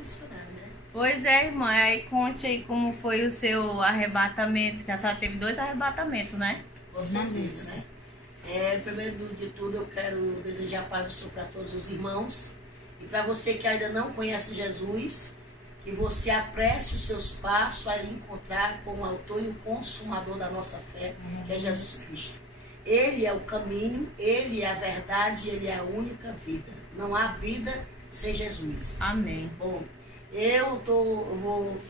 missionária, né? Pois é, irmã. Aí conte aí como foi o seu arrebatamento, que a senhora teve 2 arrebatamentos, né? Com certeza, né? Primeiro de tudo, eu quero desejar a paz do Senhor para todos os irmãos. E para você que ainda não conhece Jesus, que você apresse os seus passos a encontrar com o autor e o consumador da nossa fé, que é Jesus Cristo. Ele é o caminho, Ele é a verdade, Ele é a única vida. Não há vida sem Jesus. Amém. Bom, eu vou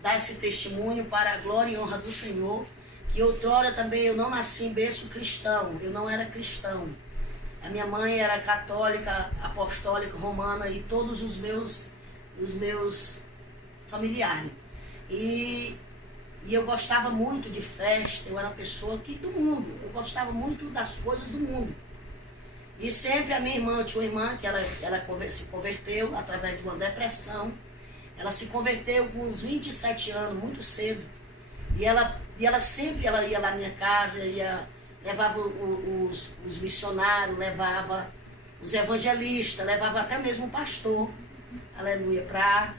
dar esse testemunho para a glória e honra do Senhor, que outrora também eu não nasci em berço cristão, eu não era cristão. A minha mãe era católica, apostólica, romana e todos os meus familiares. E eu gostava muito de festa, eu era uma pessoa do mundo, eu gostava muito das coisas do mundo. E sempre a minha irmã, eu tinha uma irmã que ela se converteu através de uma depressão. Ela se converteu com uns 27 anos, muito cedo. E ela sempre ia lá na minha casa, levava os missionários, levava os evangelistas, levava até mesmo o pastor, aleluia, para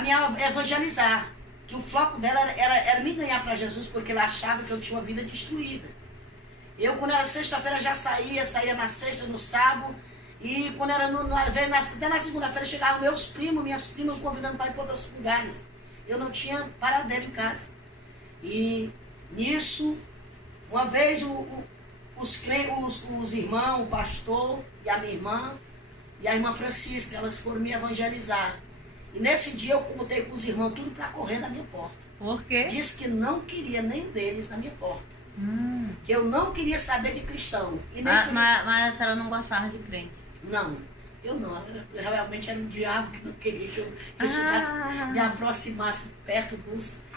me evangelizar. Que o foco dela era me ganhar para Jesus, porque ela achava que eu tinha uma vida destruída. Eu, quando era sexta-feira, já saía na sexta, no sábado, e quando era até na segunda-feira, chegavam meus primos, minhas primas, me convidando para ir para outros lugares. Eu não tinha paradeiro em casa. E nisso, uma vez os irmãos, o pastor e a minha irmã, e a irmã Francisca, elas foram me evangelizar. E nesse dia eu contei com os irmãos tudo para correr na minha porta. Por quê? Disse que não queria nem deles na minha porta. Que eu não queria saber de cristão. E nem Mas a senhora não gostava de crente? Não, eu não. Eu realmente era um diabo que não queria que eu chegasse, me aproximasse perto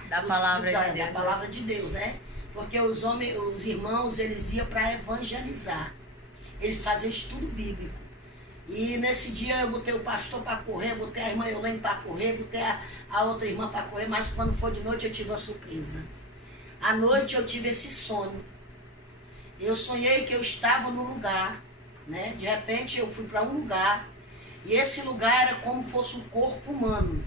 da palavra de Deus, né? Porque os irmãos, eles iam para evangelizar. Eles faziam estudo bíblico. E nesse dia eu botei o pastor para correr, botei a irmã Eulaine para correr, botei a outra irmã para correr, mas quando foi de noite eu tive uma surpresa. À noite eu tive esse sonho. Eu sonhei que eu estava num lugar, né? De repente eu fui para um lugar, e esse lugar era como fosse um corpo humano.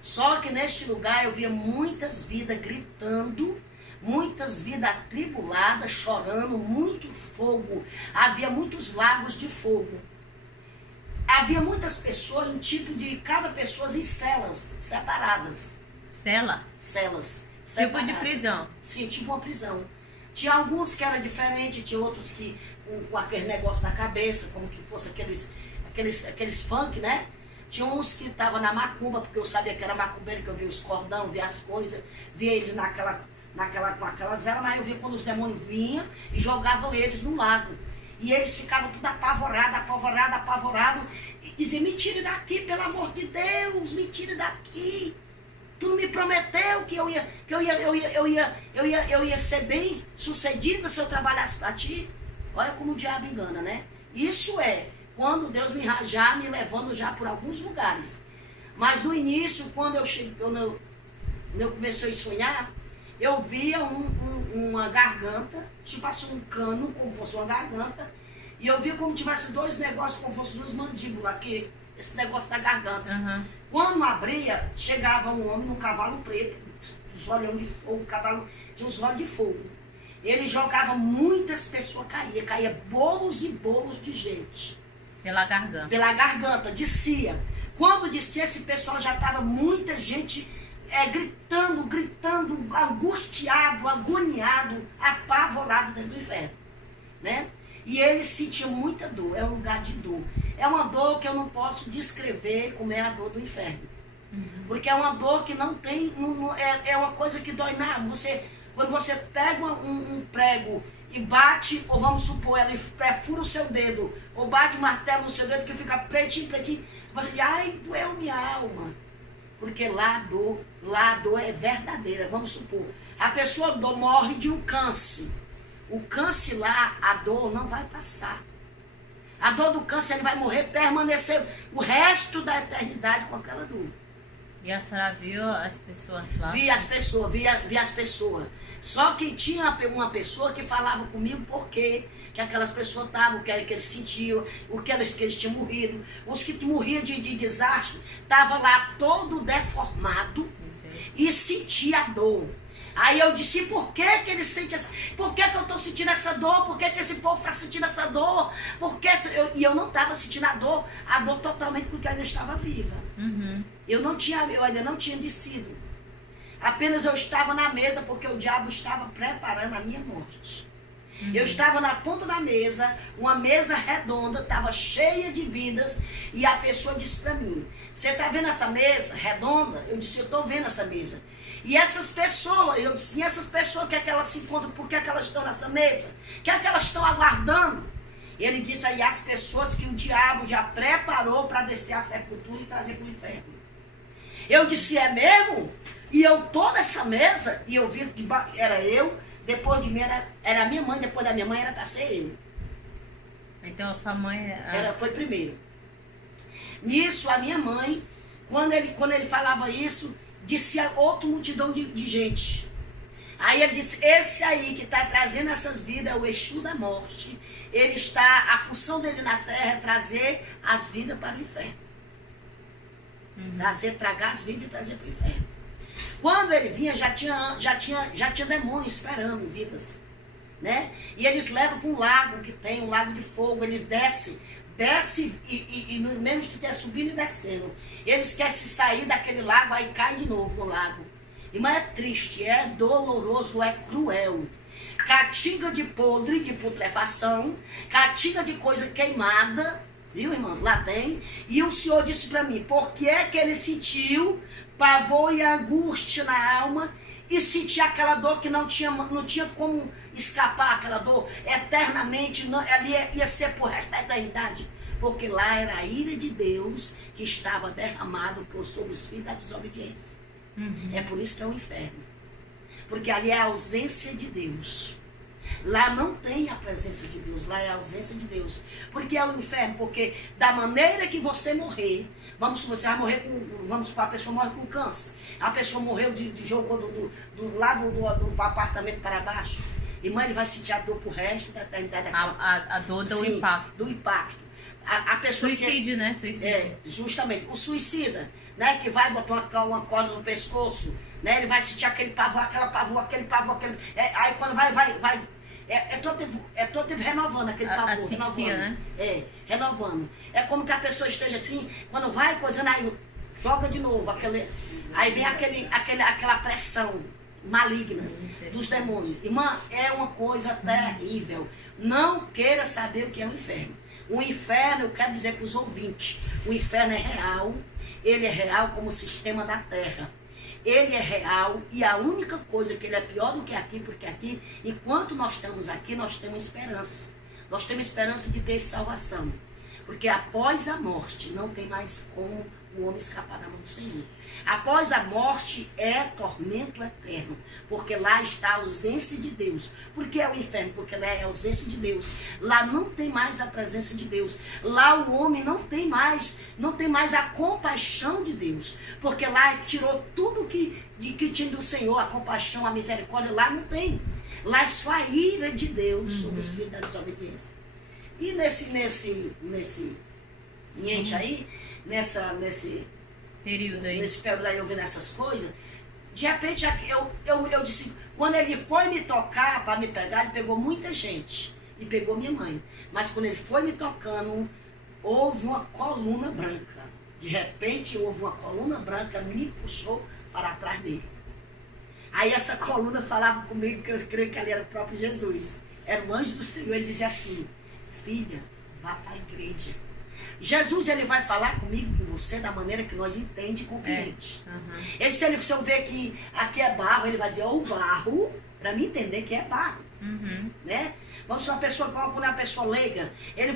Só que neste lugar eu via muitas vidas gritando, muitas vidas atribuladas, chorando, muito fogo. Havia muitos lagos de fogo. Havia muitas pessoas em tipo de cada pessoa em celas separadas. Cela? Celas. Tipo de prisão. Sim, tipo uma prisão. Tinha alguns que eram diferentes, tinha outros que com aquele negócio na cabeça, como que fosse aqueles funk, né? Tinha uns que estavam na macumba, porque eu sabia que era macumbeiro, que eu via os cordão, via as coisas, via eles com aquelas velas, mas eu via quando os demônios vinham e jogavam eles no lago. E eles ficavam tudo apavorado, e diziam, me tire daqui, pelo amor de Deus, me tire daqui. Tu não me prometeu que eu ia ser bem sucedida se eu trabalhasse para ti? Olha como o diabo engana, né? Isso é quando Deus me levando já por alguns lugares. Mas no início, quando eu comecei a sonhar, eu via uma garganta, tipo assim um cano, como fosse uma garganta, e eu via como tivesse 2 negócios, como fossem 2 mandíbulas aqui, esse negócio da garganta. Uhum. Quando abria, chegava um homem num cavalo preto, os olhos de fogo, o cavalo tinha os olhos de fogo. Ele jogava, muitas pessoas caía bolos e bolos de gente. Pela garganta. Pela garganta, descia. Quando descia, esse pessoal já estava muita gente gritando, angustiado, agoniado, apavorado dentro do inferno, né? E eles sentiam muita dor, é um lugar de dor. É uma dor que eu não posso descrever como é a dor do inferno. Uhum. Porque é uma dor que não tem, é uma coisa que dói nada. Quando você pega um prego e bate, ou vamos supor, ela perfura o seu dedo, ou bate o martelo no seu dedo que fica pretinho, você diz, ai, doeu minha alma. Porque lá a dor é verdadeira. Vamos supor, a pessoa morre de um câncer. O câncer lá, a dor não vai passar. A dor do câncer, ele vai morrer, permanecer o resto da eternidade com aquela dor. E a senhora viu as pessoas lá? Vi as pessoas. Só que tinha uma pessoa que falava comigo porque que aquelas pessoas estavam, o que eles sentiam, o que eles tinham morrido. Os que morriam de desastre estavam lá todo deformado e sentia dor. Aí eu disse, por que eles sentem essa... Por que eu estou sentindo essa dor? Por que esse povo está sentindo essa dor? E eu não estava sentindo a dor totalmente porque eu ainda estava viva. Uhum. Eu ainda não tinha descido. Apenas eu estava na mesa porque o diabo estava preparando a minha morte. Uhum. Eu estava na ponta da mesa, uma mesa redonda, estava cheia de vidas, e a pessoa disse para mim, você está vendo essa mesa redonda? Eu disse, eu estou vendo essa mesa. E essas pessoas, eu disse, e essas pessoas, que é que elas se encontram, por que é que elas estão nessa mesa? O que é que elas estão aguardando? Ele disse aí, as pessoas que o diabo já preparou para descer a sepultura e trazer para o inferno. Eu disse, é mesmo? E eu tô nessa mesa, e eu vi que era eu, depois de mim era a minha mãe, depois da minha mãe era para ser eu. Então a sua mãe... Foi primeiro. Nisso, a minha mãe, quando ele falava isso, disse a outra multidão de gente. Aí ele disse, esse aí que está trazendo essas vidas é o Exu da morte. A função dele na terra é trazer as vidas para o inferno. Uhum. Tragar as vidas e trazer para o inferno. Quando ele vinha, já tinha demônio esperando vidas. Né? E eles levam para um lago que tem, um lago de fogo, eles descem e no mesmo que estiver subindo e descendo. Eles querem se sair daquele lago, aí cai de novo no lago. Mas é triste, é doloroso, é cruel. Catinga de podre, de putrefação, catinga de coisa queimada, viu, irmão? Lá tem. E o Senhor disse para mim, por que é que ele sentiu pavor e angústia na alma e sentia aquela dor que não tinha como escapar aquela dor eternamente, ela ia ser por resto da eternidade, porque lá era a ira de Deus que estava derramado sobre os filhos da desobediência. Uhum. É por isso que é o inferno, porque ali é a ausência de Deus. Lá não tem a presença de Deus, lá é a ausência de Deus. Porque é o inferno, porque da maneira que você morrer, você vai morrer a pessoa morre com câncer. A pessoa morreu jogou do lado do apartamento para baixo. Irmã, ele vai sentir a dor pro resto da eternidade. A dor do impacto. Do impacto. A pessoa suicídio, né? Suicídio. Justamente. O suicida, né? Que vai botar uma corda no pescoço, né? Ele vai sentir aquele pavor, aquele pavor. Aí quando vai... É todo tempo renovando aquele pavor. Asfixia, renovando. Né? Renovando. É como que a pessoa esteja assim, quando vai coisando, aí joga de novo. Aí vem aquela pressão maligna dos demônios. Irmã, é uma coisa terrível. Não queira saber o que é o inferno. O inferno, eu quero dizer para os ouvintes, o inferno é real. Ele é real como o sistema da terra. Ele é real e a única coisa que ele é pior do que aqui, porque aqui, enquanto nós estamos aqui, nós temos esperança. Nós temos esperança de ter salvação. Porque após a morte, não tem mais como o homem escapar da mão do Senhor. Após a morte é tormento eterno, porque lá está a ausência de Deus. Por que é o inferno? Porque lá é a ausência de Deus. Lá não tem mais a presença de Deus. Lá o homem não tem mais a compaixão de Deus, porque lá tirou tudo que tinha do Senhor, a compaixão, a misericórdia, lá não tem. Lá é só a ira de Deus sobre os filhos da desobediência. E nesse aí, nesse período aí, eu vendo essas coisas, de repente eu disse, quando ele foi me tocar para me pegar, ele pegou muita gente e pegou minha mãe. Mas quando ele foi me tocando, houve uma coluna branca. De repente houve uma coluna branca, me puxou para trás dele. Aí essa coluna falava comigo, que eu creio que ali era o próprio Jesus. Era o anjo do Senhor, ele dizia assim, filha, vá para a igreja. Jesus, ele vai falar comigo, com você, da maneira que nós entende e compreende. Uhum. Se eu ver que aqui é barro, ele vai dizer, o barro, para mim entender que é barro. Uhum. Né? Vamos ser uma pessoa, quando é uma pessoa leiga, ele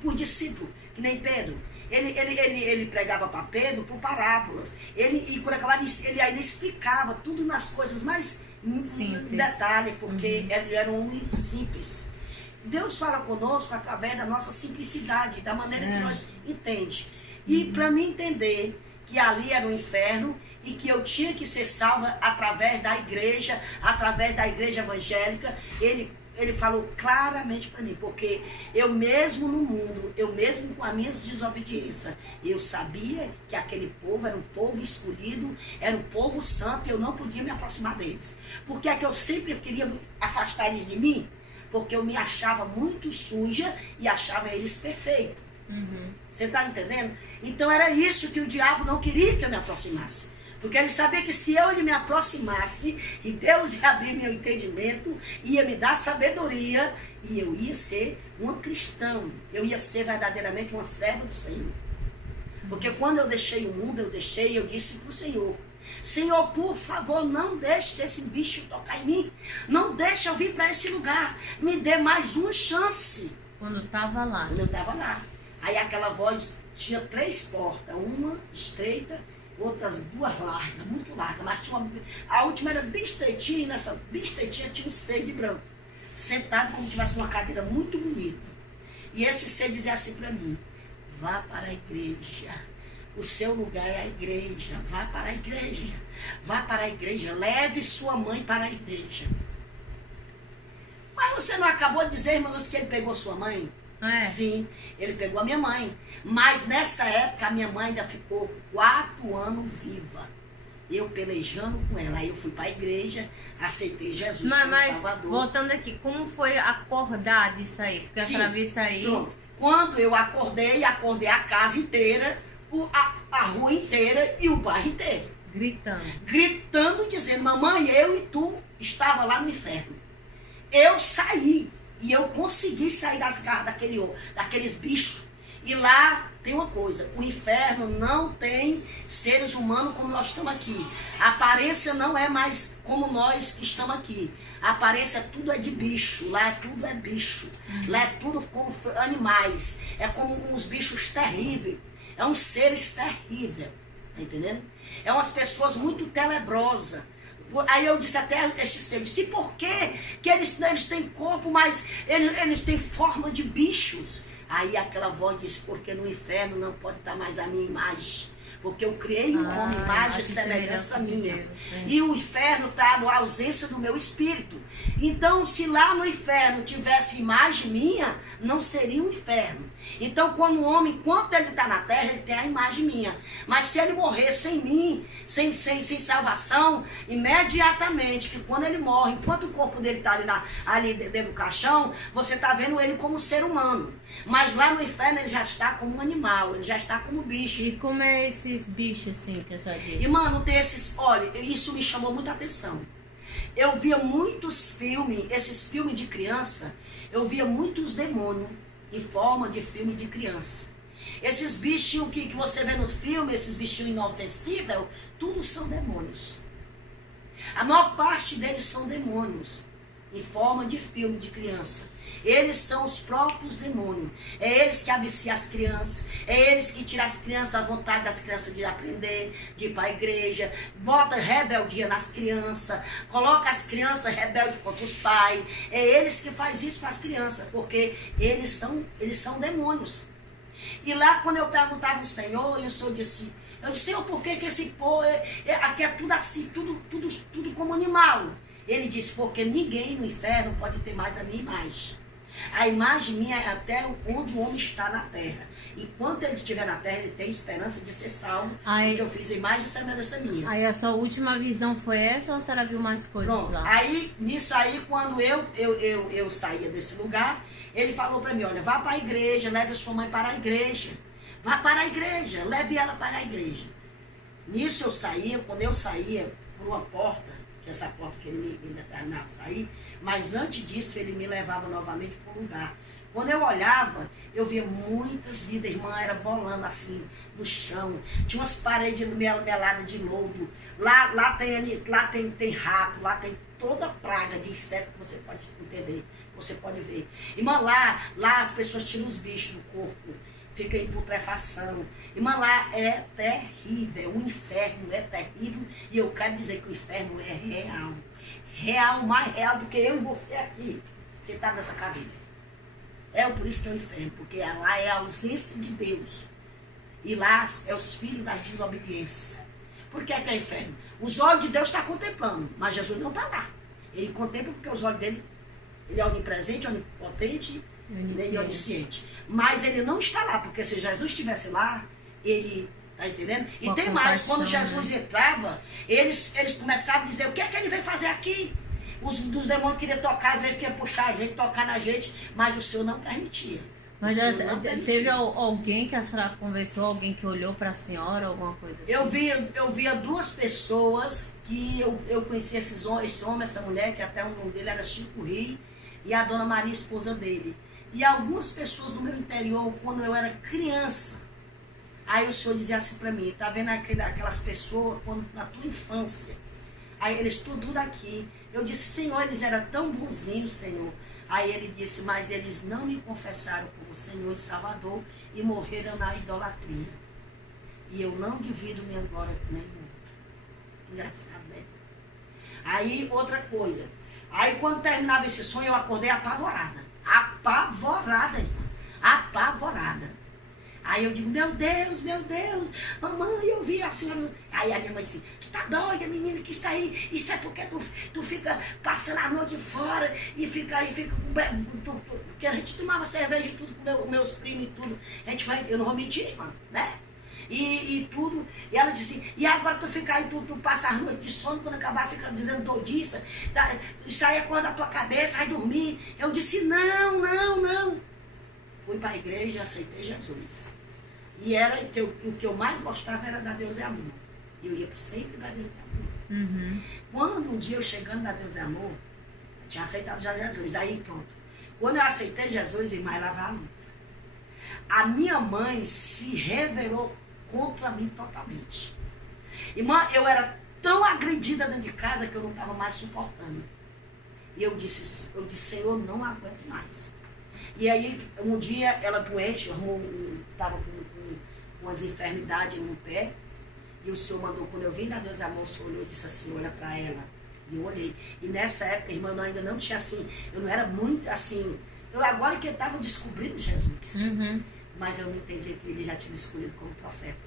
por discípulo, que nem Pedro. Ele pregava para Pedro por parábolas. E quando acabava, ele ainda explicava tudo nas coisas mais em detalhe, porque ele era um homem simples. Deus fala conosco através da nossa simplicidade, da maneira que nós entendemos. E para mim entender que ali era o inferno e que eu tinha que ser salva através da igreja evangélica. Ele falou claramente para mim, porque eu mesmo no mundo, eu mesmo com as minhas desobediências, eu sabia que aquele povo era um povo escolhido, era um povo santo, e eu não podia me aproximar deles. Porque é que eu sempre queria afastar eles de mim? Porque eu me achava muito suja e achava eles perfeitos. Você está entendendo? Então era isso que o diabo não queria que eu me aproximasse. Porque ele sabia que se eu me aproximasse, e Deus ia abrir meu entendimento, ia me dar sabedoria, e eu ia ser uma cristã. Eu ia ser verdadeiramente uma serva do Senhor. Porque quando eu deixei o mundo, eu disse para o Senhor: Senhor, por favor, não deixe esse bicho tocar em mim. Não deixe eu vir para esse lugar. Me dê mais uma chance. Quando eu estava lá. Quando eu estava lá. Aí aquela voz tinha 3 portas. Uma estreita, outras 2 largas, muito largas. Mas tinha a última era bem estreitinha, e nessa bem estreitinha tinha um ser de branco. Sentado como se tivesse uma cadeira muito bonita. E esse ser dizia assim para mim: vá para a igreja. O seu lugar é a igreja. Vá para a igreja. Vá para a igreja. Leve sua mãe para a igreja. Mas você não acabou de dizer, irmãos, que ele pegou sua mãe? É. Sim, ele pegou a minha mãe. Mas nessa época a minha mãe ainda ficou 4 anos viva. Eu pelejando com ela. Aí eu fui para a igreja, aceitei Jesus como Salvador. Voltando aqui, como foi acordar disso aí? Porque Sim, para ver isso aí... Pronto. Quando eu acordei a casa inteira, a rua inteira e o bairro inteiro. Gritando, dizendo: mamãe, eu e tu estava lá no inferno. Eu saí. E eu consegui sair das garras daqueles bichos. E lá tem uma coisa: o inferno não tem seres humanos como nós estamos aqui. A aparência não é mais como nós que estamos aqui. A aparência tudo é de bicho. Lá tudo é bicho. Lá é tudo como animais. É como uns bichos terríveis. É uns seres terríveis. Tá entendendo? É umas pessoas muito tenebrosas. Aí eu disse até esse ser, eu disse: por que eles têm corpo, mas eles têm forma de bichos? Aí aquela voz disse: porque no inferno não pode estar mais a minha imagem. Porque eu criei um homem, imagem e semelhança minha. Deus, e o inferno está na ausência do meu espírito. Então, se lá no inferno tivesse imagem minha, não seria um inferno. Então, quando o homem, enquanto ele está na terra, ele tem a imagem minha. Mas se ele morrer sem mim, sem salvação, imediatamente, que quando ele morre, enquanto o corpo dele está ali dentro do caixão, você está vendo ele como ser humano. Mas lá no inferno ele já está como um animal, ele já está como bicho. E como é esses bichos assim que essa diz? E mano, tem esses... Olha, isso me chamou muita atenção. Eu via muitos filmes, esses filmes de criança, eu via muitos demônios em forma de filme de criança. Esses bichinhos que você vê no filme, esses bichinhos inofensíveis, tudo são demônios. A maior parte deles são demônios, em forma de filme de criança. Eles são os próprios demônios. É eles que aviciam as crianças. É eles que tiram as crianças da vontade das crianças de aprender, de ir para a igreja. Bota rebeldia nas crianças. Coloca as crianças rebeldes contra os pais. É eles que fazem isso com as crianças. Porque eles são demônios. E lá quando eu perguntava ao Senhor, e o Senhor disse: eu disse: Senhor, por que esse povo aqui é tudo assim, tudo como animal? Ele disse: porque ninguém no inferno pode ter mais a minha imagem. A imagem minha é até onde o homem está na terra. Enquanto ele estiver na terra, ele tem esperança de ser salvo. Porque eu fiz a imagem e semelhança minha. Aí a sua última visão foi essa ou a senhora viu mais coisas? Pronto. Lá? Aí, nisso aí, quando eu saía desse lugar, ele falou para mim: olha, vá para a igreja, leve a sua mãe para a igreja. Vá para a igreja, leve ela para a igreja. Nisso eu saía, quando eu saía por uma porta, que essa porta que ele me determinava sair, mas antes disso ele me levava novamente para um lugar. Quando eu olhava, eu via muitas vidas, a irmã era bolando assim, no chão, tinha umas paredes meladas de lodo, lá tem rato, lá tem toda praga de inseto que você pode entender, você pode ver. Irmã, lá as pessoas tiram os bichos do corpo, fica em putrefação. Irmã, lá é terrível, o inferno é terrível, e eu quero dizer que o inferno é real. Real, mais real do que eu e você aqui, sentado nessa cadeira. É por isso que é o inferno, porque lá é a ausência de Deus. E lá é os filhos das desobediências. Por que é inferno? Os olhos de Deus estão contemplando, mas Jesus não está lá. Ele contempla porque os olhos dele, ele é onipresente, onipotente, ele é onisciente. Mas ele não está lá, porque se Jesus estivesse lá, ele... Tá entendendo? E tem mais, quando Jesus entrava, eles começavam a dizer, o que é que ele veio fazer aqui? Os demônios queriam tocar, às vezes queriam puxar a gente, tocar na gente, mas o Senhor não permitia. Mas teve alguém que a senhora conversou, alguém que olhou para a senhora, alguma coisa assim? Eu via duas pessoas que eu conhecia esse homem, essa mulher, que até o nome dele era Chico Rio, e a Dona Maria, esposa dele. E algumas pessoas do meu interior, quando eu era criança, aí o Senhor dizia assim para mim, tá vendo aquelas pessoas quando, na tua infância? Aí eles tudo aqui. Eu disse, Senhor, eles eram tão bonzinhos, Senhor. Aí ele disse, mas eles não me confessaram como Senhor e Salvador e morreram na idolatria. E eu não divido minha glória com nenhum outro. Engraçado, né? Aí, outra coisa. Aí, quando terminava esse sonho, eu acordei apavorada. Apavorada, irmã. Apavorada. Aí eu digo, meu Deus, mamãe, eu vi a senhora. Aí a minha mãe disse, tu tá doida, menina, que isso aí, isso é porque tu fica passando a noite fora e fica com porque a gente tomava cerveja e tudo com meus primos e tudo. A gente vai, eu não vou mentir, irmã, né? E tudo. E ela disse assim, e agora tu fica aí, tu passa a noite de sono, quando acabar fica dizendo doidiça, isso aí é quando a tua cabeça vai dormir. Eu disse, não. Fui para a igreja, aceitei Jesus. E o que eu mais gostava era da Deus é Amor. Eu ia sempre da Deus é Amor. Uhum. Quando um dia eu chegando da Deus é Amor, eu tinha aceitado já Jesus. Aí pronto. Quando eu aceitei Jesus, irmã, lá vai a luta. A minha mãe se revelou contra mim totalmente. Irmã, eu era tão agredida dentro de casa que eu não estava mais suportando. E eu disse, Senhor, não aguento mais. E aí, um dia, ela doente, estava com umas enfermidades no pé, e o Senhor mandou, quando eu vim da Deus Amor, o Senhor olhou e disse assim, olha para ela. E eu olhei. E nessa época, irmã, eu ainda não tinha assim, eu não era muito assim, agora que eu estava descobrindo Jesus, mas eu não entendi que ele já tinha me escolhido como profeta.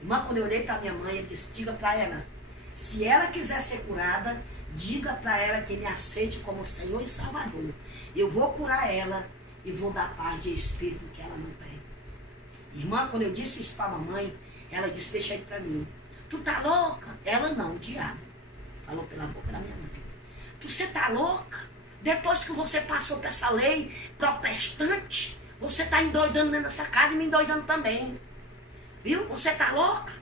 Irmã, quando eu olhei para minha mãe, ele disse, diga para ela, se ela quiser ser curada, diga para ela que me aceite como Senhor e Salvador. Eu vou curar ela e vou dar paz de espírito que ela não tem. Irmã, quando eu disse isso para a mamãe, ela disse, deixa aí para mim. Tu tá louca? Ela não, o diabo. Falou pela boca da minha mãe. Você tá louca? Depois que você passou por essa lei protestante, você tá endoidando dentro dessa casa e me endoidando também. Viu? Você tá louca?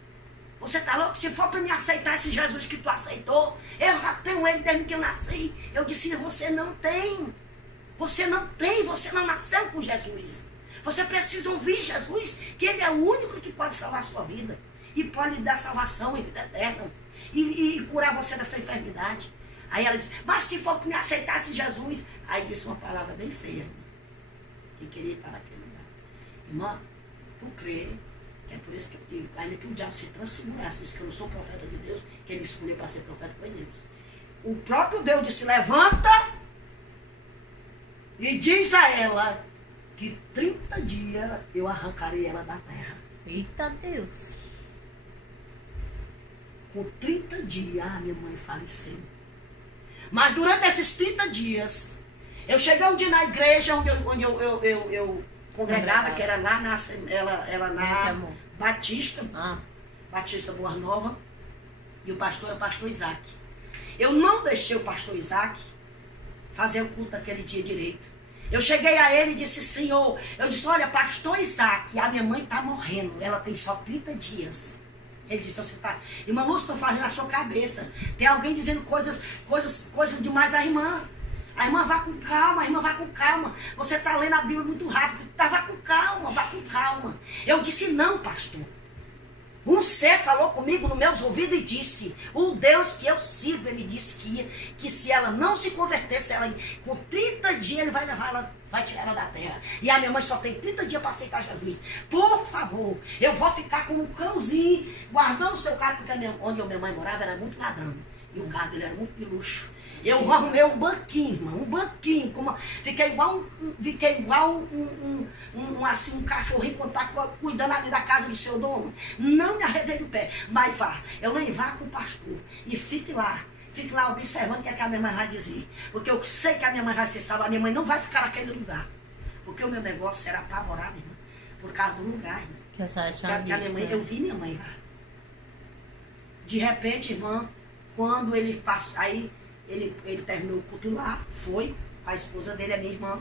Você tá louco? Se for para me aceitar esse Jesus que tu aceitou, eu já tenho ele desde que eu nasci. Eu disse, você não tem. Você não tem, você não nasceu com Jesus. Você precisa ouvir Jesus, que ele é o único que pode salvar a sua vida. E pode lhe dar salvação e vida eterna. E curar você dessa enfermidade. Aí ela disse, mas se for para me aceitar esse Jesus... Aí disse uma palavra bem feia. Que queria ir para aquele lugar. Irmã, tu crê, que é por isso que eu digo, ainda que o diabo se transfigurasse, disse que eu não sou profeta de Deus, quem me escolheu para ser profeta foi Deus. O próprio Deus disse, levanta... E diz a ela que 30 dias eu arrancarei ela da terra. Eita Deus. Com 30 dias a minha mãe faleceu. Mas durante esses 30 dias, eu cheguei um dia na igreja onde eu congregava, que era lá na Batista, Batista Boa Nova, e o pastor era o pastor Isaac. Eu não deixei o pastor Isaac fazer o culto daquele dia direito. Eu cheguei a ele e disse, Senhor, eu disse, olha, pastor Isaac, a minha mãe está morrendo, ela tem só 30 dias. Ele disse, você está... Irmã Lúcia, estão fazendo na sua cabeça. Tem alguém dizendo coisas demais à irmã. A irmã vá com calma, a irmã vá com calma. Você está lendo a Bíblia muito rápido. Vá com calma, vá com calma. Eu disse, não, pastor. Um ser falou comigo nos meus ouvidos e disse, o Deus que eu sirvo, ele disse que se ela não se convertesse, ela, com 30 dias ele vai levar ela, vai tirar ela da terra. E a minha mãe só tem 30 dias para aceitar Jesus. Por favor, eu vou ficar com um cãozinho, guardando o seu carro, porque onde a minha mãe morava era muito ladrão. E o carro dele era muito de luxo. Eu arrumei um banquinho, irmão, um banquinho. Fiquei igual um cachorrinho quando tá cuidando ali da casa do seu dono. Não me arredei do pé. Mas vá, eu nem vá com o pastor. E fique lá observando o que a minha mãe vai dizer. Porque eu sei que a minha mãe vai ser salva. A minha mãe não vai ficar naquele lugar. Porque o meu negócio era apavorado, irmão. Por causa do lugar, irmão. Que a senhora tinha visto, a minha mãe, eu vi minha mãe lá. De repente, irmã, quando ele passou, aí ele terminou o culto lá, foi com a esposa dele, a minha irmã.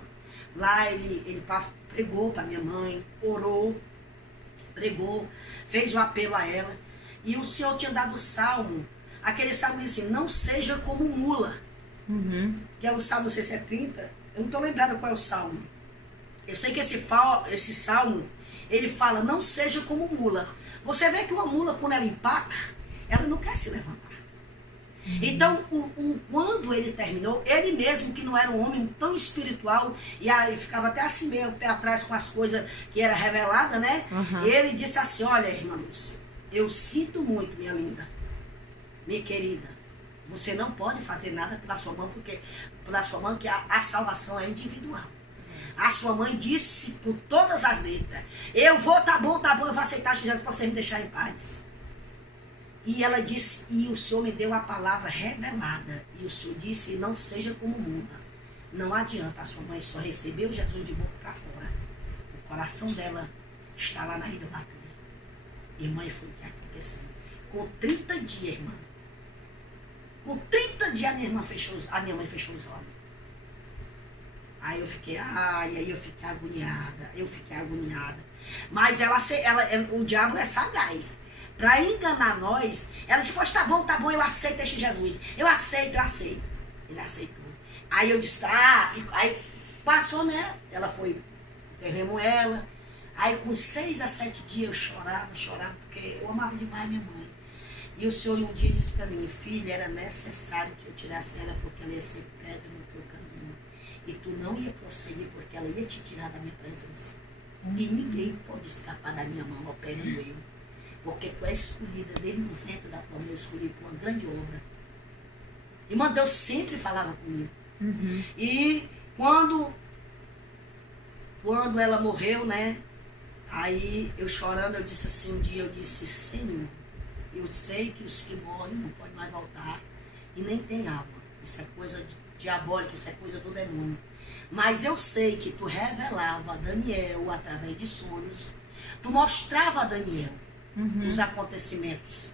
Lá ele pregou para minha mãe, orou, pregou, fez o apelo a ela. E o Senhor tinha dado o salmo, aquele salmo diz assim, não seja como mula. Que é o salmo, não sei se é 30, eu não estou lembrada qual é o salmo. Eu sei que esse salmo, ele fala, não seja como mula. Você vê que uma mula, quando ela empaca, ela não quer se levantar. Então, quando ele terminou, ele mesmo, que não era um homem tão espiritual, e aí ficava até assim meio pé atrás com as coisas que era revelada, né? Ele disse assim, olha, irmã Lúcia, eu sinto muito, minha linda, minha querida, você não pode fazer nada pela sua mãe, porque que a salvação é individual. A sua mãe disse por todas as letras, eu vou, tá bom, eu vou aceitar Jesus para você me deixar em paz. E ela disse, e o Senhor me deu a palavra revelada. E o Senhor disse, não seja como muda. Não adianta, a sua mãe só recebeu Jesus de boca para fora. O coração dela está lá na Ilha Batura. Irmã, e foi o que aconteceu. Com 30 dias, irmã. Com 30 dias a minha mãe fechou os olhos. Aí eu fiquei agoniada. Mas o diabo é sagaz. Para enganar nós, ela disse, pois tá bom, eu aceito este Jesus. Eu aceito. Ele aceitou. Aí eu disse, aí passou, né? Ela foi, enterramos ela. Aí com 6 a 7 dias eu chorava, porque eu amava demais minha mãe. E o Senhor um dia disse para mim, filha, era necessário que eu tirasse ela, porque ela ia ser pedra no teu caminho. E tu não ia prosseguir, porque ela ia te tirar da minha presença. E ninguém pode escapar da minha mão, operando eu. Porque tu és escolhida desde o ventre da tua mãe, eu escolhi por uma grande obra. Irmã, Deus sempre falava comigo. E quando ela morreu, né? Aí eu chorando, eu disse assim, um dia eu disse, Senhor, eu sei que os que morrem não podem mais voltar e nem tem alma. Isso é coisa diabólica, isso é coisa do demônio. Mas eu sei que tu revelava a Daniel através de sonhos. Tu mostrava a Daniel os acontecimentos.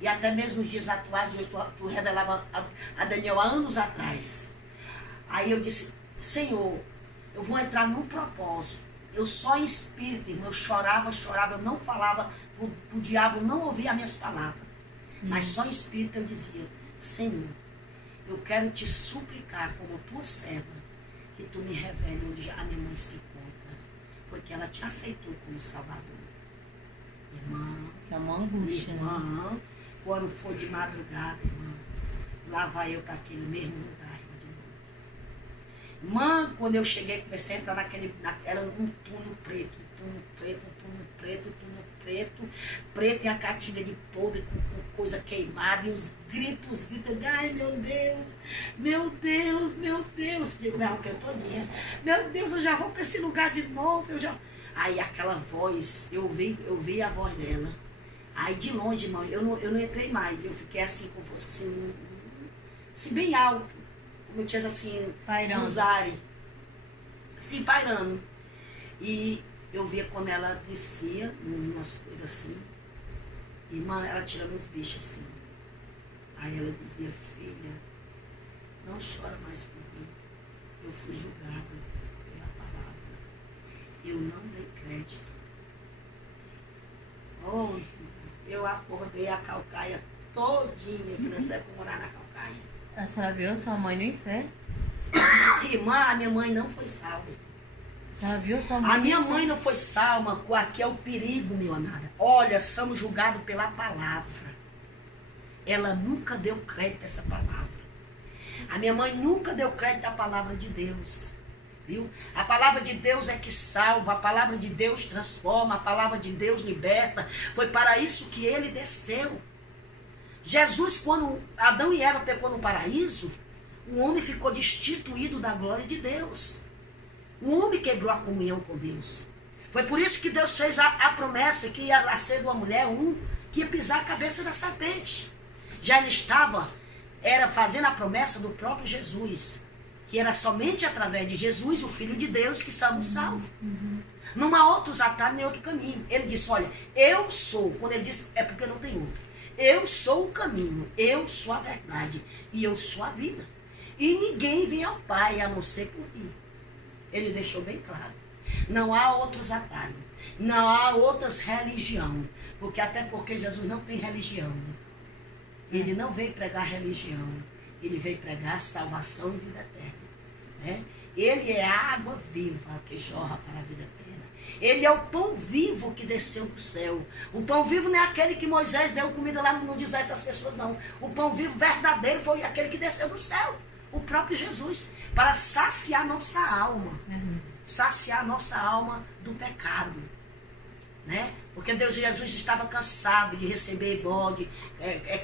E até mesmo os dias atuais, hoje tu revelava a Daniel há anos atrás. Aí eu disse, Senhor, eu vou entrar num propósito. Eu só em espírito, irmão, eu chorava, eu não falava, o diabo não ouvia as minhas palavras. Mas só em espírito eu dizia, Senhor, eu quero te suplicar como tua serva, que tu me revele onde a minha mãe se encontra. Porque ela te aceitou como Salvador. Irmã, que é uma angústia, irmã, né? Quando for de madrugada, irmã, lá vai eu para aquele mesmo lugar, irmã, de novo. Irmã, quando eu cheguei, comecei a entrar era um túnel preto, preto e a catinga de podre com coisa queimada e os gritos, ai meu Deus, digo, me arranquei todinha, meu Deus, eu já vou para esse lugar de novo, Aí aquela voz, eu vi a voz dela. Aí de longe, irmão, eu não entrei mais. Eu fiquei assim, como fosse assim bem alto. Como eu tinha assim, nos ares. Assim, pairando. E eu via quando ela descia, umas coisas assim. Irmã, ela tirando os bichos assim. Aí ela dizia, filha, não chora mais por mim. Eu fui julgada pela palavra. Eu não dei crédito. Oh, eu acordei a calcaia todinha, que nós é como morar na calcaia. A senhora viu a sua mãe no inferno? Irmã, a minha mãe não foi salva. A senhora viu a sua mãe? A minha mãe não foi salva, aqui é o perigo, meu amado. Olha, somos julgados pela palavra. Ela nunca deu crédito a essa palavra. A minha mãe nunca deu crédito à palavra de Deus. Viu? A palavra de Deus é que salva, a palavra de Deus transforma, a palavra de Deus liberta. Foi para isso que ele desceu. Jesus, quando Adão e Eva pecou no paraíso, o homem ficou destituído da glória de Deus. O homem quebrou a comunhão com Deus. Foi por isso que Deus fez a promessa que ia nascer de uma mulher, que ia pisar a cabeça da serpente. Já ele era fazendo a promessa do próprio Jesus, que era somente através de Jesus, o Filho de Deus, que estávamos salvos. Não há outros atalhos nem outro caminho. Ele disse, olha, eu sou. Quando ele disse, é porque não tem outro. Eu sou o caminho, eu sou a verdade e eu sou a vida. E ninguém vem ao Pai a não ser por mim. Ele deixou bem claro. Não há outros atalhos. Não há outras religiões. Até porque Jesus não tem religião. Ele não veio pregar religião. Ele veio pregar salvação e vida eterna. Né? Ele é a água viva que jorra para a vida eterna. Ele é o pão vivo que desceu do céu. O pão vivo não é aquele que Moisés deu comida lá no deserto das pessoas, não. O pão vivo verdadeiro foi aquele que desceu do céu. O próprio Jesus. Para saciar nossa alma. Saciar nossa alma do pecado. Né? Porque Deus Jesus estava cansado de receber bode,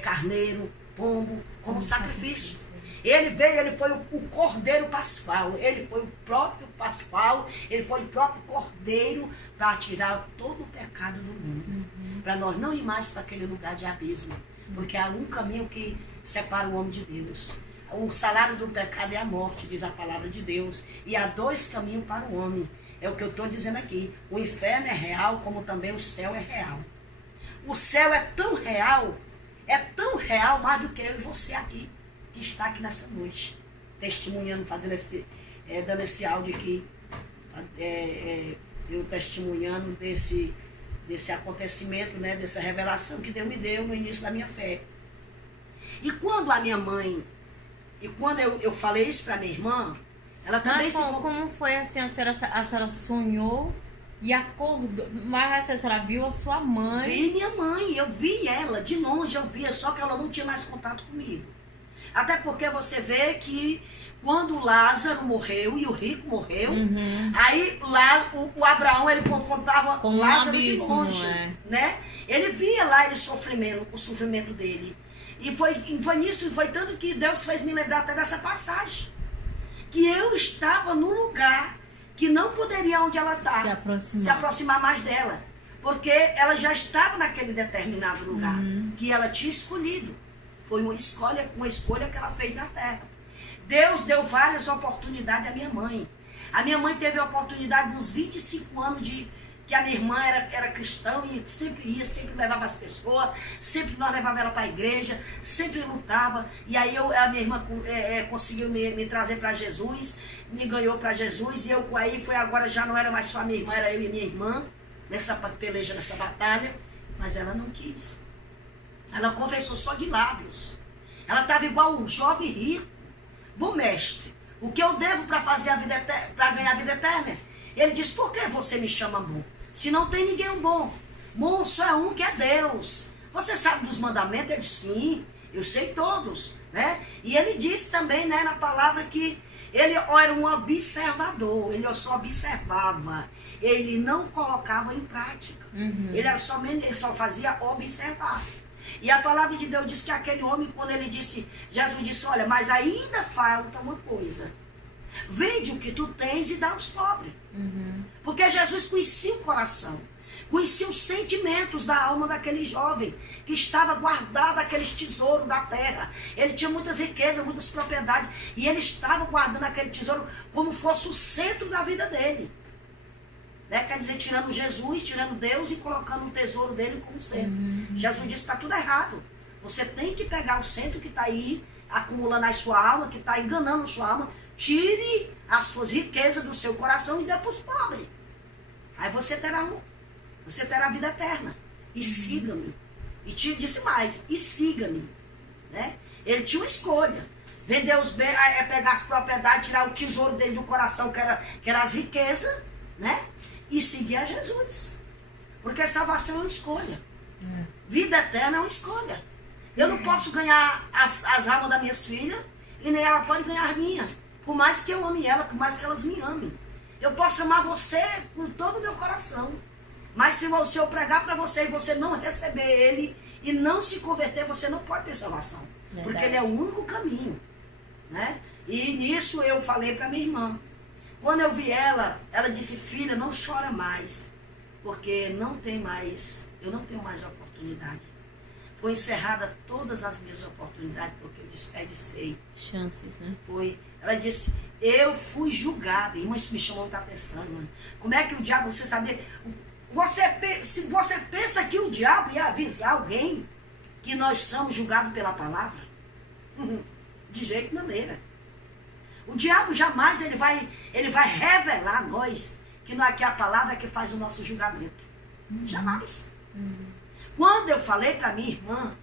carneiro, pombo, como sacrifício. Ele veio, ele foi o cordeiro pascual, ele foi o próprio pascual, ele foi o próprio cordeiro para tirar todo o pecado do mundo. Para nós não ir mais para aquele lugar de abismo, porque há um caminho que separa o homem de Deus. O salário do pecado é a morte, diz a palavra de Deus, e há dois caminhos para o homem. É o que eu estou dizendo aqui. O inferno é real, como também o céu é real. O céu é tão real mais do que eu e você aqui, que está aqui nessa noite, testemunhando, dando esse áudio aqui, eu testemunhando desse acontecimento, né, dessa revelação que Deus me deu no início da minha fé. E quando a minha mãe, quando eu falei isso para minha irmã, ela também como foi assim, a senhora sonhou e acordou, mas a senhora viu a sua mãe? Vi minha mãe, eu vi ela, de longe eu via, só que ela não tinha mais contato comigo. Até porque você vê que quando Lázaro morreu e o rico morreu, aí o Abraão, ele comprava com Lázaro de longe, né? Ele via lá o sofrimento dele. E foi nisso, foi tanto que Deus fez me lembrar até dessa passagem. Que eu estava no lugar que não poderia onde ela está se aproximar mais dela. Porque ela já estava naquele determinado lugar que ela tinha escolhido. Foi uma escolha que ela fez na terra. Deus deu várias oportunidades à minha mãe. A minha mãe teve a oportunidade nos 25 anos que a minha irmã era cristã e sempre ia, sempre levava as pessoas, sempre nós levava ela para a igreja, sempre lutava. E aí a minha irmã conseguiu me trazer para Jesus, me ganhou para Jesus. E agora já não era mais só a minha irmã, era eu e minha irmã, nessa peleja, nessa batalha. Mas ela não quis. Ela confessou só de lábios. Ela estava igual um jovem rico. Bom mestre, o que eu devo para ganhar a vida eterna? Ele disse, por que você me chama bom? Se não tem ninguém bom. Bom só é um, que é Deus. Você sabe dos mandamentos? Ele disse, sim, eu sei todos. Né? E ele disse também, né, na palavra, que ele era um observador. Ele só observava. Ele não colocava em prática. Ele só fazia observar. E a palavra de Deus diz que aquele homem, quando Jesus disse, olha, mas ainda falta uma coisa. Vende o que tu tens e dá aos pobres. Porque Jesus conhecia o coração, conhecia os sentimentos da alma daquele jovem, que estava guardado aqueles tesouros da terra. Ele tinha muitas riquezas, muitas propriedades, e ele estava guardando aquele tesouro como fosse o centro da vida dele. Né? Quer dizer, tirando Jesus, tirando Deus e colocando o tesouro dele como centro. Jesus disse, está tudo errado. Você tem que pegar o centro que está aí, acumulando a sua alma, que está enganando a sua alma. Tire as suas riquezas do seu coração e dê para os pobres. Aí você terá a vida eterna. E siga-me. E disse mais, e siga-me. Né? Ele tinha uma escolha. Vender os bens, pegar as propriedades, tirar o tesouro dele do coração, que era as riquezas, né? E seguir a Jesus. Porque salvação é uma escolha. Vida eterna é uma escolha. Eu não posso ganhar as almas das minhas filhas e nem ela pode ganhar as minhas. Por mais que eu ame ela, por mais que elas me amem. Eu posso amar você com todo o meu coração. Mas se eu pregar para você e você não receber ele e não se converter, você não pode ter salvação. Verdade. Porque ele é o único caminho, né? E nisso eu falei para minha irmã. Quando eu vi ela disse, filha, não chora mais, porque eu não tenho mais oportunidade. Foi encerrada todas as minhas oportunidades, porque eu desperdicei. Chances, né? Foi. Ela disse, eu fui julgada. Irmã, isso me chamou muita atenção, irmã. Como é que o diabo, você sabia... Se você pensa que o diabo ia avisar alguém que nós somos julgados pela palavra, de jeito maneira. O diabo jamais ele vai revelar a nós que não é que a palavra é que faz o nosso julgamento. Jamais. Quando eu falei para minha irmã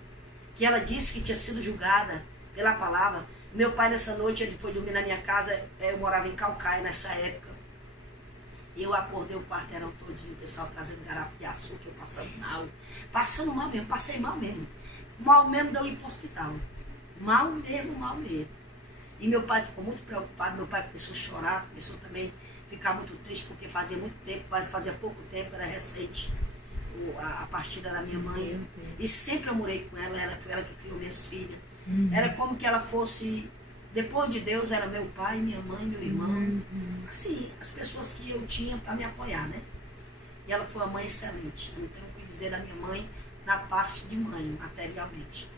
que ela disse que tinha sido julgada pela palavra, meu pai nessa noite ele foi dormir na minha casa, eu morava em Calcaia nessa época. E eu acordei o quarteirão todinho, o pessoal trazendo garapo de açúcar, eu passando mal mesmo, passei mal mesmo. Mal mesmo de eu ir para o hospital. Mal mesmo. E meu pai ficou muito preocupado, meu pai começou a chorar, começou também a ficar muito triste, porque fazia muito tempo, fazia pouco tempo, era recente a partida da minha mãe. E sempre eu morei com ela, foi ela que criou minhas filhas. Era como que ela fosse, depois de Deus, era meu pai, minha mãe, meu irmão. Assim, as pessoas que eu tinha para me apoiar, né? E ela foi uma mãe excelente. Não tenho o que dizer da minha mãe na parte de mãe, materialmente.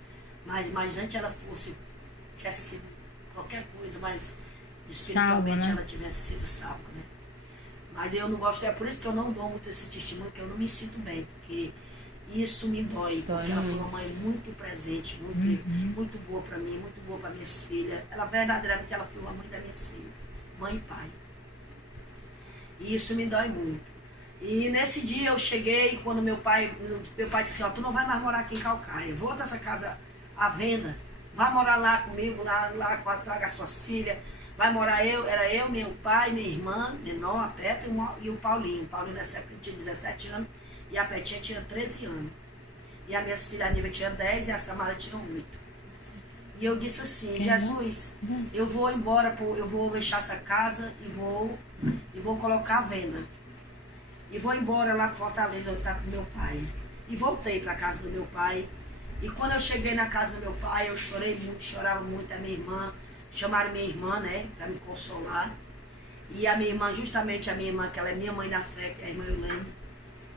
Mas antes ela tivesse sido qualquer coisa, mas espiritualmente salva, né? Ela tivesse sido salva, né? Mas eu não gosto, é por isso que eu não dou muito esse testemunho, que eu não me sinto bem, porque isso me dói, porque ela foi uma mãe muito presente, muito boa para mim, muito boa para minhas filhas. Ela verdadeiramente ela foi uma mãe das minhas filhas, mãe e pai. E isso me dói muito. E nesse dia eu cheguei, quando meu pai disse assim, ó, tu não vai mais morar aqui em Calcaia, volta essa casa à venda, vai morar lá comigo, lá traga as suas filhas, vai morar era eu, meu pai, minha irmã, menor, a Petra e o Paulinho. O Paulinho nessa época tinha 17 anos e a Petinha tinha 13 anos. E a minha filha, a Nívia, tinha 10 e a Samara tinha 8. E eu disse assim, Jesus, eu vou embora, eu vou fechar essa casa e vou colocar a venda. E vou embora lá para Fortaleza, onde está com meu pai. E voltei para a casa do meu pai. E quando eu cheguei na casa do meu pai, eu chorei muito, chorava muito. A minha irmã, chamaram minha irmã, né, para me consolar. E a minha irmã, justamente a minha irmã, que ela é minha mãe na fé, que é a irmã Eulene.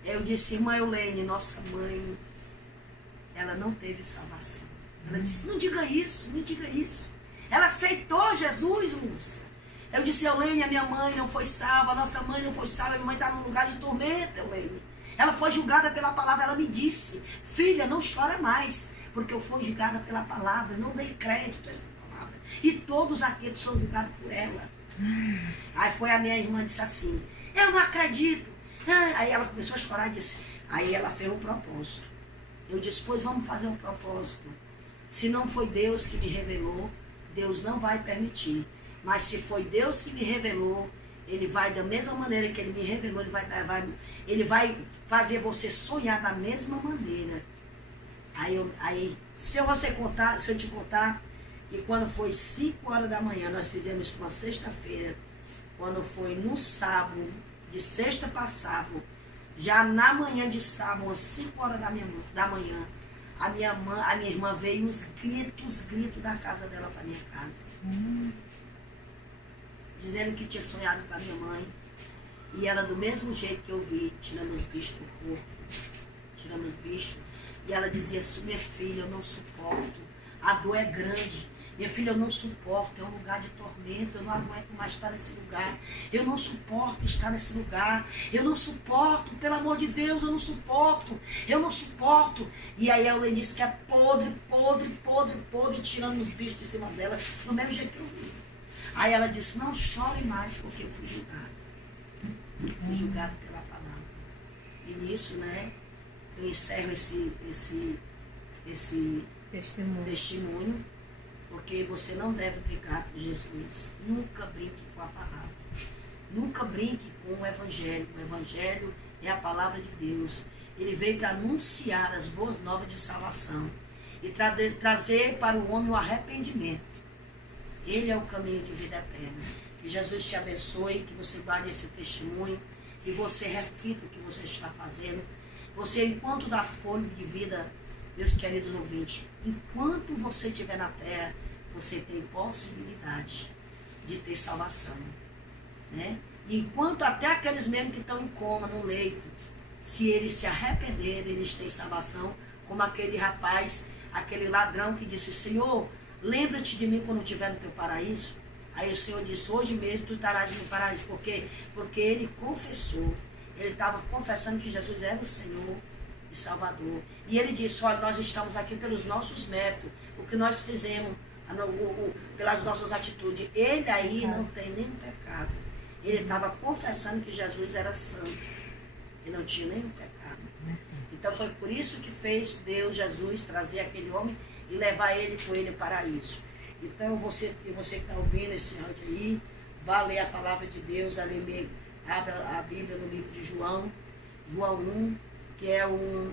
Eu disse, irmã Eulene, nossa mãe, ela não teve salvação. Ela disse, não diga isso, não diga isso. Ela aceitou Jesus, moça. Eu disse, Eulene, a minha mãe não foi salva, a nossa mãe não foi salva, a minha mãe está num lugar de tormento, Eulene. Ela foi julgada pela palavra, ela me disse, filha, não chora mais, porque eu fui julgada pela palavra, não dei crédito a essa palavra. E todos aqueles são julgados por ela. Aí foi a minha irmã, disse assim, eu não acredito. Aí ela começou a chorar e disse, aí ela fez um propósito. Eu disse, pois vamos fazer um propósito. Se não foi Deus que me revelou, Deus não vai permitir. Mas se foi Deus que me revelou, Ele vai, da mesma maneira que Ele me revelou, Ele vai fazer você sonhar da mesma maneira. Aí se eu te contar, que quando foi 5 horas da manhã, nós fizemos isso uma sexta-feira, quando foi no sábado, de sexta para sábado, já na manhã de sábado, às 5 horas da manhã, a minha irmã veio os gritos da casa dela para minha casa. Dizendo que tinha sonhado com a minha mãe. E ela, do mesmo jeito que eu vi, tirando os bichos do corpo, tirando os bichos. E ela dizia assim, minha filha, eu não suporto. A dor é grande. Minha filha, eu não suporto. É um lugar de tormento. Eu não aguento mais estar nesse lugar. Eu não suporto estar nesse lugar. Eu não suporto. Pelo amor de Deus, eu não suporto. Eu não suporto. E aí ela disse que é podre, tirando os bichos de cima dela. Do mesmo jeito que eu vi. Aí ela disse, não chore mais, porque eu fui julgada. Fui julgada pela palavra. E nisso, né, eu encerro esse testemunho, porque você não deve brincar com Jesus. Nunca brinque com a palavra. Nunca brinque com o Evangelho. O Evangelho é a palavra de Deus. Ele veio para anunciar as boas novas de salvação e trazer para o homem o arrependimento. Ele é o caminho de vida eterna. Que Jesus te abençoe, que você guarde esse testemunho, que você reflita o que você está fazendo. Você, enquanto dá fôlego de vida meus queridos ouvintes, enquanto você estiver na terra, você tem possibilidade de ter salvação, né? E enquanto até aqueles mesmo que estão em coma, no leito, se eles se arrependerem, eles têm salvação, como aquele rapaz, aquele ladrão que disse, Senhor, lembra-te de mim quando eu estiver no teu paraíso. Aí o Senhor disse, hoje mesmo tu estarás no paraíso. Por quê? Porque ele confessou, ele estava confessando que Jesus era o Senhor e Salvador. E ele disse, olha, nós estamos aqui pelos nossos méritos, o que nós fizemos, pelas nossas atitudes. Ele aí não tem nenhum pecado. Ele estava confessando que Jesus era santo. Ele não tinha nenhum pecado. Então foi por isso que fez Deus, Jesus, trazer aquele homem e levar ele com ele ao paraíso. Então você que está ouvindo esse áudio aí, vá ler a palavra de Deus, abra a Bíblia no livro de João, João 1, que é um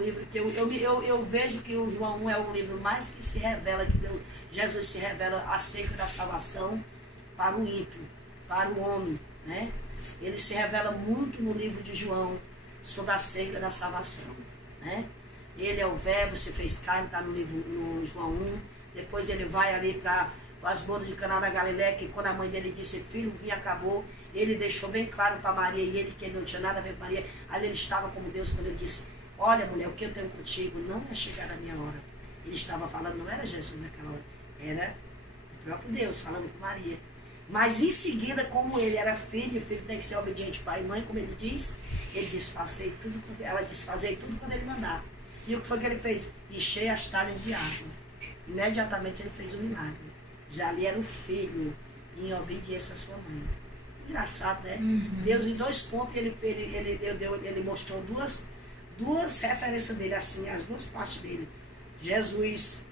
livro que eu vejo que o João 1 é o livro mais que se revela, que Deus, Jesus se revela acerca da salvação para o ímpio, para o homem, né? Ele se revela muito no livro de João sobre acerca da salvação, né? Ele é o verbo, se fez carne, está no João 1. Depois ele vai ali para as bodas de Caná da Galileia, que quando a mãe dele disse, filho, o vinho acabou, ele deixou bem claro para Maria, e ele que ele não tinha nada a ver com Maria, ali ele estava como Deus, quando ele disse, olha mulher, o que eu tenho contigo não é chegar a minha hora. Ele estava falando, não era Jesus naquela hora, era o próprio Deus falando com Maria. Mas em seguida, como ele era filho, o filho tem que ser obediente pai e mãe, como ele diz, ele disse, ela disse, fazei tudo quando ele mandar. E o que foi que ele fez? Encher as talhas de água. Imediatamente ele fez um milagre. Já ali era o filho em obediência à sua mãe. Engraçado, né? Deus, em 2 pontos, ele mostrou duas referências dele, assim, as 2 partes dele. Jesus,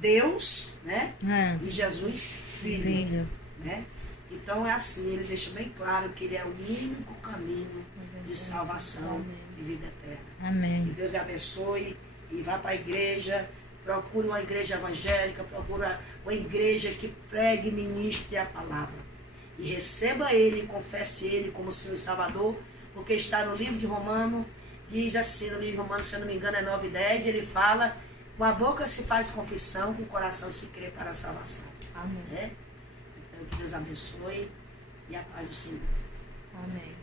Deus, né? E Jesus, Filho. Né? Então é assim, ele deixa bem claro que ele é o único caminho de salvação e vida eterna. Amém. Que Deus lhe abençoe e vá para a igreja. Procure uma igreja evangélica, procure uma igreja que pregue e ministre a palavra. E receba ele, confesse ele como Senhor e Salvador, porque está no livro de Romanos, diz assim, no livro de Romanos, se eu não me engano é 9:10, ele fala, com a boca se faz confissão, com o coração se crê para a salvação. Amém. Então que Deus abençoe e a paz do Senhor. Amém.